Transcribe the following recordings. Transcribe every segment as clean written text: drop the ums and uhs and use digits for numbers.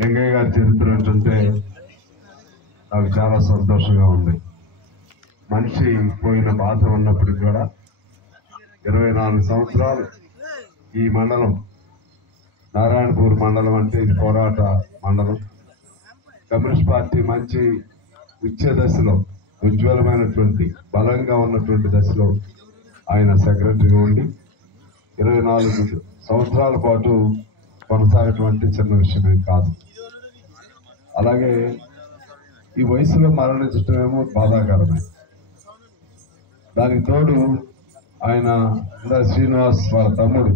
వెంకయ్య గారి చరిత్ర ఏంటంటే నాకు చాలా సంతోషంగా ఉంది. మనిషి పోయిన బాధ ఉన్నప్పటికీ కూడా 24 సంవత్సరాలు ఈ మండలం, నారాయణపూర్ మండలం అంటే ఇది పోరాట మండలం. కమ్యూనిస్ట్ పార్టీ మంచి ఉచ్చ దశలో, ఉజ్వలమైనటువంటి బలంగా ఉన్నటువంటి దశలో ఆయన సెక్రటరీగా ఉండి 24 సంవత్సరాల పాటు కొనసాగటువంటి చిన్న విషయమే కాదు. అలాగే ఈ వయసులో మరణించటమేమో బాధాకరమే. దానికి తోడు ఆయన శ్రీనివాస్ వాళ్ళ తమ్ముడు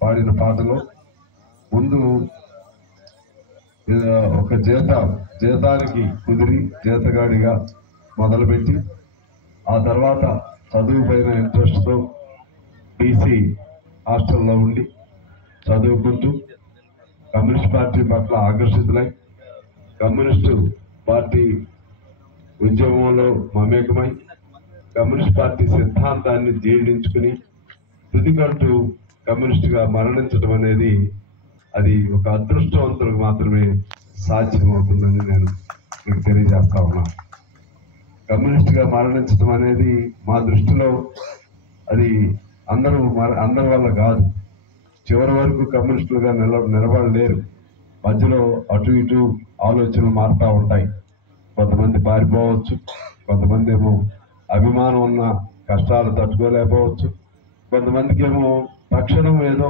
పాడిన పాటలో ముందు ఒక జీతానికి కుదిరి జీతగాడిగా మొదలుపెట్టి ఆ తర్వాత చదువు పైన ఇంట్రెస్ట్తో బీసీ హాస్టల్లో ఉండి చదువుకుంటూ కమ్యూనిస్ట్ పార్టీ పట్ల ఆకర్షితులై కమ్యూనిస్టు పార్టీ ఉద్యమంలో మమేకమై కమ్యూనిస్ట్ పార్టీ సిద్ధాంతాన్ని జీర్ణించుకుని తుదికంటూ కమ్యూనిస్టుగా మరణించడం అనేది అది ఒక అదృష్టవంతులకు మాత్రమే సాధ్యమవుతుందని నేను మీకు తెలియజేస్తా ఉన్నాను. కమ్యూనిస్టుగా మరణించడం అనేది మా దృష్టిలో అది అందరి వల్ల కాదు. చివరి వరకు కమ్యూనిస్టులుగా నిలబడలేరు. మధ్యలో అటు ఇటు ఆలోచనలు మారుతూ ఉంటాయి. కొంతమంది పారిపోవచ్చు, కొంతమంది ఏమో అభిమానం ఉన్న కష్టాలు తట్టుకోలేకపోవచ్చు, కొంతమందికి ఏమో తక్షణం ఏదో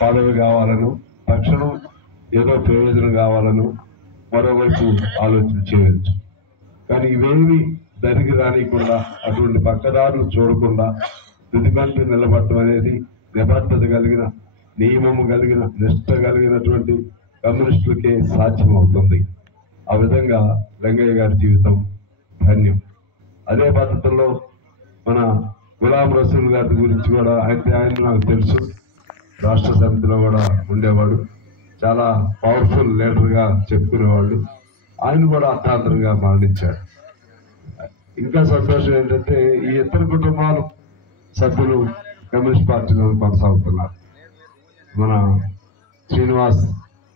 పదవి కావాలను, తక్షణం ఏదో ప్రయోజనం కావాలను మరోవైపు ఆలోచన చేయవచ్చు. కానీ ఇవేమి దరికి రానియకుండా, అటువంటి పక్కదారులు చూడకుండా తుదికంటూ నిలబడటం అనేది నిబద్ధత కలిగిన, నియమము కలిగిన, నిష్ట కలిగినటువంటి కమ్యూనిస్టులకే సాధ్యమవుతుంది. ఆ విధంగా వెంకయ్య గారి జీవితం ధన్యం. అదే పద్ధతిలో మన గులాం రసూల్ గారి గురించి కూడా ఆయన నాకు తెలుసు. రాష్ట్ర సమితిలో కూడా ఉండేవాడు. చాలా పవర్ఫుల్ లీడర్గా చెప్పుకునేవాళ్ళు. ఆయన కూడా అర్థాంతరంగా మరణించాడు. ఇంకా సంతోషం ఏంటంటే ఈ ఇద్దరు కుటుంబాలు సభ్యులు కమ్యూనిస్ట్ పార్టీలో కొనసాగుతున్నారు. మన శ్రీనివాస్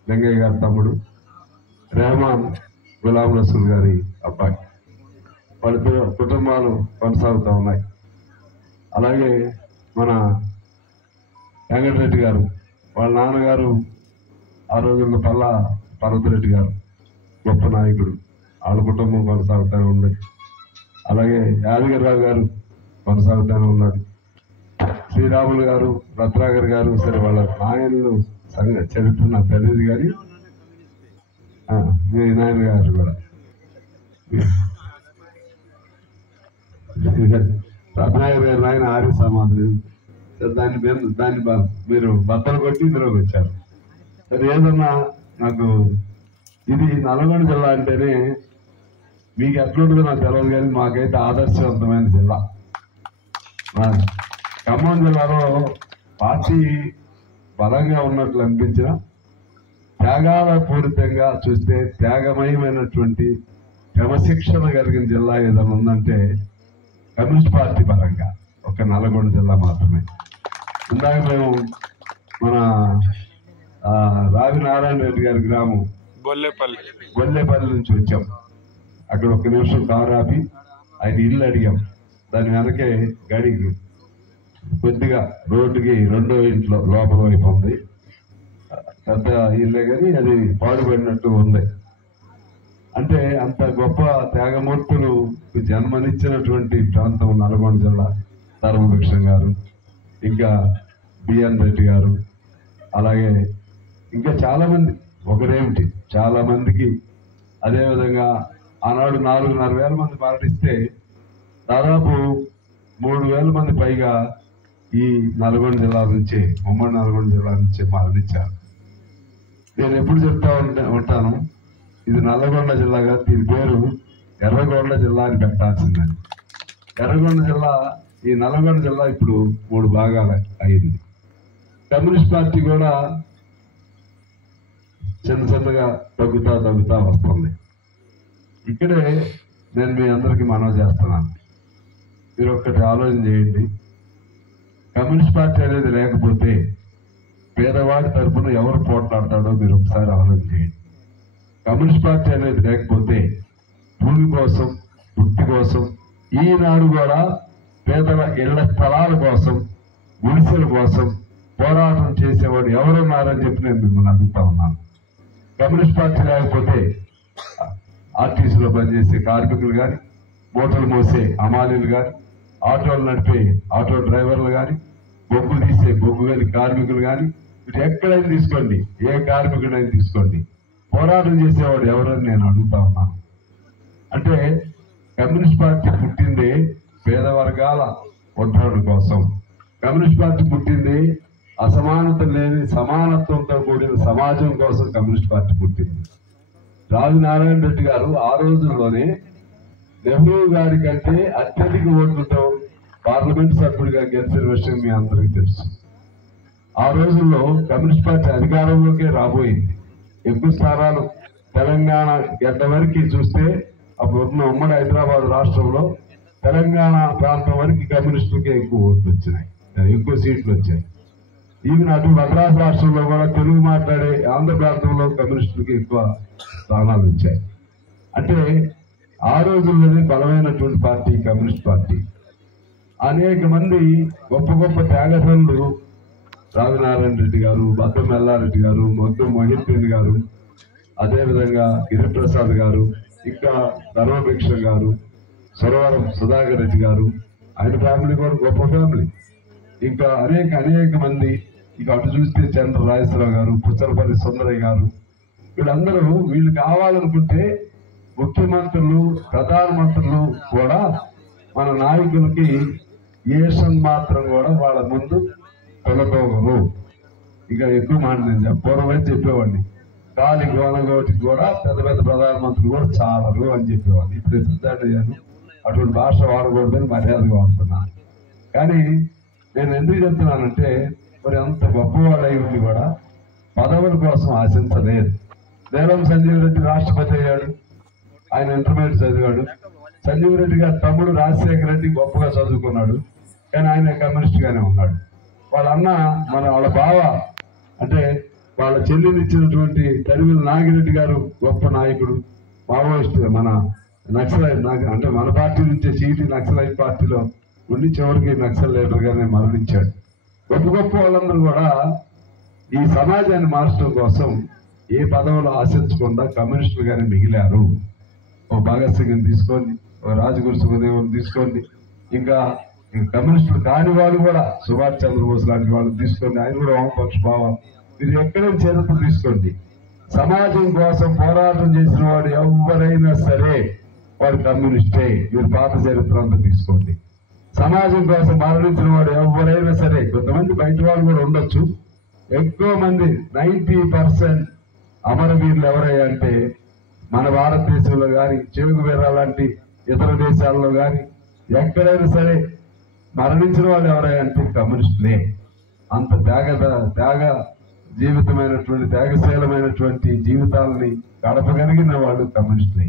వెంకయ్య గారి తమ్ముడు, రెహమాన్ గులాం రసూల్ గారి అబ్బాయి, వాళ్ళ కుటుంబాలు కొనసాగుతూ ఉన్నాయి. అలాగే మన వెంకటరెడ్డి గారు, వాళ్ళ నాన్నగారు ఆ రోజుల్లో పర్వతరెడ్డి గారు గొప్ప నాయకుడు, వాళ్ళ కుటుంబం కొనసాగుతూనే ఉంది. అలాగే యాదగిరిరావు గారు కొనసాగుతూనే ఉన్నాడు. శ్రీరాములు గారు, రత్నాకర్ గారు, సరే వాళ్ళ నాయనలు చరిత్ర నాకు తెలియదు కానీ మీ నాయన గారు కూడా రత్నాకర్ గారు నాయన ఆర్య సమాధి, దాన్ని మీరు బద్దలు కొట్టి ఇందులోకి వచ్చారు. సరే ఏదన్నా నాకు ఇది నల్గొండ జిల్లా అంటేనే మీకు ఎట్లుంటుందో నాకు తెలియదు కానీ మాకైతే ఆదర్శవంతమైన జిల్లా. ఖమ్మం జిల్లాలో పార్టీ బలంగా ఉన్నట్లు అనిపించిన, త్యాగాల పూరితంగా చూస్తే త్యాగమయమైనటువంటి క్రమశిక్షణ కలిగిన జిల్లా ఏదైనా ఉందంటే కమ్యూనిస్ట్ పార్టీ పరంగా ఒక నల్గొండ జిల్లా మాత్రమే. ఇందాక మేము మన రావి నారాయణ రెడ్డి గారి గ్రామం గొల్లేపల్లి నుంచి వచ్చాం. అక్కడ ఒక నిమిషం కారు ఆపి ఆయన ఇల్లు అడిగాం. దాని వెనకే గడికి కొద్దిగా రోడ్డుకి రెండో ఇంట్లో లోపల వైపు ఉంది. పెద్ద ఇల్లే కానీ అది పాడుపడినట్టు ఉంది. అంటే అంత గొప్ప త్యాగమూర్తులు జన్మనిచ్చినటువంటి ప్రాంతం నల్గొండ జిల్లా. ధర్మభిక్షం గారు, ఇంకా బిఎన్ రెడ్డి గారు, అలాగే ఇంకా చాలామంది, ఒకరేమిటి చాలా మందికి. అదేవిధంగా ఆనాడు 4,500 మంది మరణిస్తే దాదాపు 3,000 మంది పైగా ఈ నల్గొండ జిల్లా నుంచే, ఉమ్మడి నల్గొండ జిల్లా నుంచే మరణించారు. నేను ఎప్పుడు చెప్తా ఉంటాను, ఇది నల్లగొండ జిల్లాగా, దీని పేరు ఎర్రగొండ జిల్లా అని పెట్టాల్సిందని. ఎర్రగొండ జిల్లా, ఈ నల్గొండ జిల్లా ఇప్పుడు 3 భాగాలు అయింది. కమ్యూనిస్ట్ పార్టీ కూడా చిన్నగా తగ్గుతా వస్తుంది. ఇక్కడే నేను మీ అందరికీ మనవి చేస్తున్నాను, మీరు ఒక్కటి ఆలోచన చేయండి. కమ్యూనిస్ట్ పార్టీ అనేది లేకపోతే పేదవాడి తరఫున ఎవరు పోట్లాడతాడో మీరు ఒకసారి ఆలోచన చేయండి. కమ్యూనిస్ట్ పార్టీ అనేది లేకపోతే భూమి కోసం, వృత్తి కోసం, ఈనాడు కూడా పేదల ఇళ్ల స్థలాల కోసం, గుడిసెల కోసం పోరాటం చేసేవాడు ఎవరున్నారని చెప్పి నేను మిమ్మల్ని అడుగుతా ఉన్నాను. కమ్యూనిస్ట్ పార్టీ లేకపోతే ఆర్టీసీలో పనిచేసే కార్మికులు కానీ, మూటలు మోసే అమాలీలు కానీ, ఆటోలు నడిపే ఆటో డ్రైవర్లు కానీ, బొగ్గు తీసే బొగ్గు గని కార్మికులు కానీ, ఇటు ఎక్కడైనా తీసుకోండి, ఏ కార్మికుడైనా తీసుకోండి, పోరాటం చేసేవాడు ఎవరని నేను అడుగుతా ఉన్నాను. అంటే కమ్యూనిస్ట్ పార్టీ పుట్టింది పేద వర్గాల ఉద్ధరణ కోసం. కమ్యూనిస్ట్ పార్టీ పుట్టింది అసమానత లేని సమానత్వంతో కూడిన సమాజం కోసం కమ్యూనిస్ట్ పార్టీ పుట్టింది. రాజు నారాయణ రెడ్డి గారు ఆ రోజుల్లోనే నెహ్రూ గారి కంటే అత్యధిక ఓట్లతో పార్లమెంట్ సభ్యుడిగా గెలిచిన విషయం మీ అందరికీ తెలుసు. ఆ రోజుల్లో కమ్యూనిస్ట్ పార్టీ అధికారంలోకే రాబోయింది. ఎక్కువ స్థానాలు తెలంగాణ గడ్డ వరకు చూస్తే అప్పుడున్న ఉమ్మడి హైదరాబాద్ రాష్ట్రంలో తెలంగాణ ప్రాంతం వరకు కమ్యూనిస్టులకే ఎక్కువ ఓట్లు వచ్చినాయి, ఎక్కువ సీట్లు వచ్చాయి. ఈవెన్ అటు మద్రాసు రాష్ట్రంలో కూడా తెలుగు మాట్లాడే ఆంధ్ర ప్రాంతంలో కమ్యూనిస్టులకి ఎక్కువ స్థానాలు వచ్చాయి. అంటే ఆ రోజుల్లోనే బలమైనటువంటి పార్టీ కమ్యూనిస్ట్ పార్టీ. అనేక మంది గొప్ప గొప్ప త్యాగధనులు రాజనారాయణ రెడ్డి గారు, బద్దం ఎల్లారెడ్డి గారు, మొత్తం మొహిద్దీన్ గారు, అదేవిధంగా గిరిప్రసాద్ గారు, ఇంకా ధర్మభిక్ష గారు, సురవరం సుధాకర్ రెడ్డి గారు, ఆయన ఫ్యామిలీ కూడా గొప్ప ఫ్యామిలీ. ఇంకా అనేక మంది, ఇక అటు చూస్తే చంద్ర రాజేశ్వరరావు గారు, పుచ్చలపల్లి సుందరయ్య గారు, వీళ్ళందరూ వీళ్ళు కావాలనుకుంటే ముఖ్యమంత్రులు, ప్రధానమంత్రులు కూడా మన నాయకులకి ఏషన్ మాత్రం కూడా వాళ్ళ ముందు తొలగరు. ఇక ఎక్కువ మాట నేను పూర్వమైతే చెప్పేవాడిని, గాలి గోనగోటికి కూడా పెద్ద పెద్ద ప్రధానమంత్రులు కూడా చాలరు అని చెప్పేవాడిని. ఇప్పుడు ఎదుగుతాను, అటువంటి భాష వాడకూడదని మర్యాదగా వాడుతున్నాను. కానీ నేను ఎందుకు చెప్తున్నానంటే, మరి అంత గొప్పవాడు అయి ఉండి కూడా పదవుల కోసం ఆశించలేదు. నీలం సంజీవ్ రెడ్డి రాష్ట్రపతి అయ్యాడు, ఆయన ఇంటర్మీడియట్ చదివాడు. సంజీవ్ రెడ్డి గారి తమ్ముడు రాజశేఖర రెడ్డి గొప్పగా చదువుకున్నాడు, కానీ ఆయన కమ్యూనిస్ట్ గానే ఉన్నాడు. వాళ్ళ అన్న వాళ్ళ బావ అంటే వాళ్ళ చెల్లినిచ్చినటువంటి తరిమిల నాగిరెడ్డి గారు గొప్ప నాయకుడు, మావోయిస్ట్, మన నక్సలైట్, అంటే మన పార్టీ నుంచే చీటి నక్సలైట్ పార్టీలో ఉండి చివరికి నక్సల్ లీడర్ గానే మరణించాడు. గొప్ప గొప్ప వాళ్ళందరూ కూడా ఈ సమాజాన్ని మార్చడం కోసం ఏ పదవులు ఆశించకుండా కమ్యూనిస్టులుగానే మిగిలారు. ఓ భగత్ సింగ్ని తీసుకోండి, ఓ రాజగురు సుఖదేవుని తీసుకోండి, ఇంకా కమ్యూనిస్టులు కాని వాళ్ళు కూడా సుభాష్ చంద్రబోస్ లాంటి వాళ్ళు తీసుకోండి, ఆయన కూడా వామపక్ష భావం. మీరు ఎక్కడైనా చరిత్ర తీసుకోండి, సమాజం కోసం పోరాటం చేసిన వాడు ఎవరైనా సరే వాడు కమ్యూనిస్టే. మీరు పాత చరిత్ర అంతా తీసుకోండి. సమాజం కోసం మరణించిన వాడు ఎవరైనా సరే, కొంతమంది బయట వాళ్ళు కూడా ఉండొచ్చు, ఎక్కువ మంది 90% అమరవీరులు ఎవరయ్యా అంటే మన భారతదేశంలో కానీ, చెరుకు వీర లాంటి ఇతర దేశాల్లో కానీ ఎక్కడైనా సరే మరణించిన వాళ్ళు ఎవరయ్యా అంటే కమ్యూనిస్టులే. అంత త్యాగ జీవితమైనటువంటి, త్యాగశీలమైనటువంటి జీవితాలని గడపగలిగిన వాళ్ళు కమ్యూనిస్టులే.